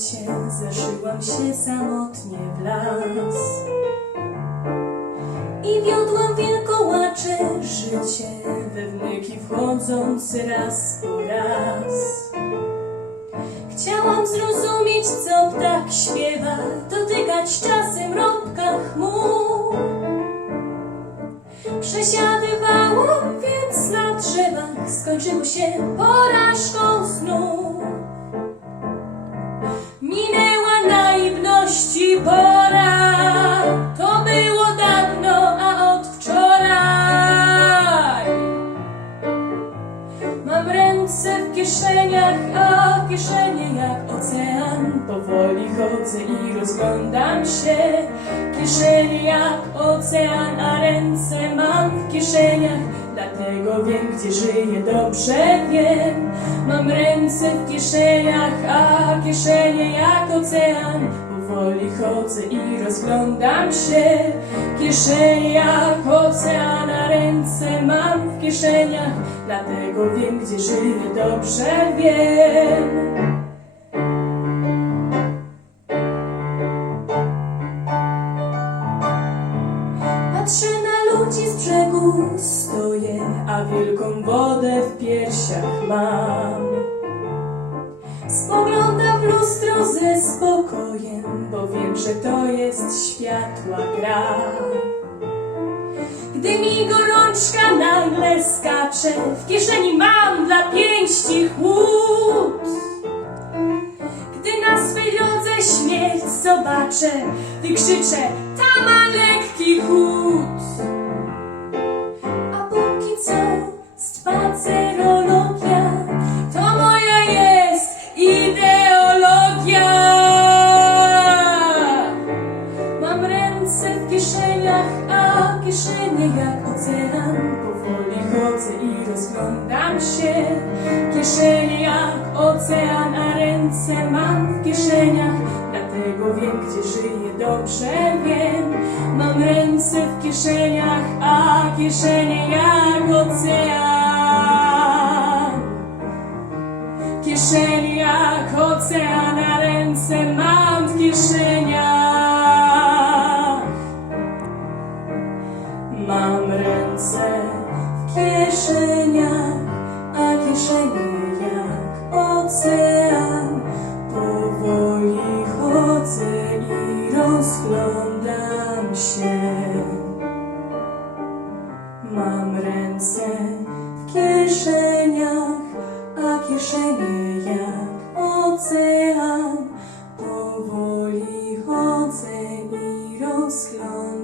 zaszyłam się samotnie w las i wiodłam wielkołacze życie we wnyki wchodząc raz po raz. Chciałam zrozumieć, co ptak śpiewa, dotykać czasem rąbka chmur. Przesiadywałam więc na drzewach, skończyło się porażką ręce w kieszeniach, a kieszenie jak ocean. Powoli chodzę i rozglądam się. Kieszenie jak ocean, a ręce mam w kieszeniach. Dlatego wiem, gdzie żyję, dobrze wiem. Mam ręce w kieszeniach, a kieszenie jak ocean. Powoli chodzę i rozglądam się. Kieszenie jak ocean, a ręce mam w kieszeniach. Dlatego wiem, gdzie żyję, dobrze wiem. Patrzę na ludzi z brzegu, stoję, a wielką wodę w piersiach mam. Spoglądam w lustro ze spokojem, bo wiem, że to jest światła gra. Gdy mi gorączka nagle skacze, w kieszeni mam dla pięści chłód. Gdy na swej drodze śmierć zobaczę, wykrzyczę, ta ma lekki chód. A kieszenie jak ocean. Powoli chodzę i rozglądam się. Kieszenie jak ocean, a ręce mam w kieszeniach. Dlatego wiem, gdzie żyję, dobrze wiem. Mam ręce w kieszeniach, a kieszenie jak ocean. Kieszenie jak ocean, a ręce mam w kieszeniach. Jak ocean. Powoli chodzę i rozglądam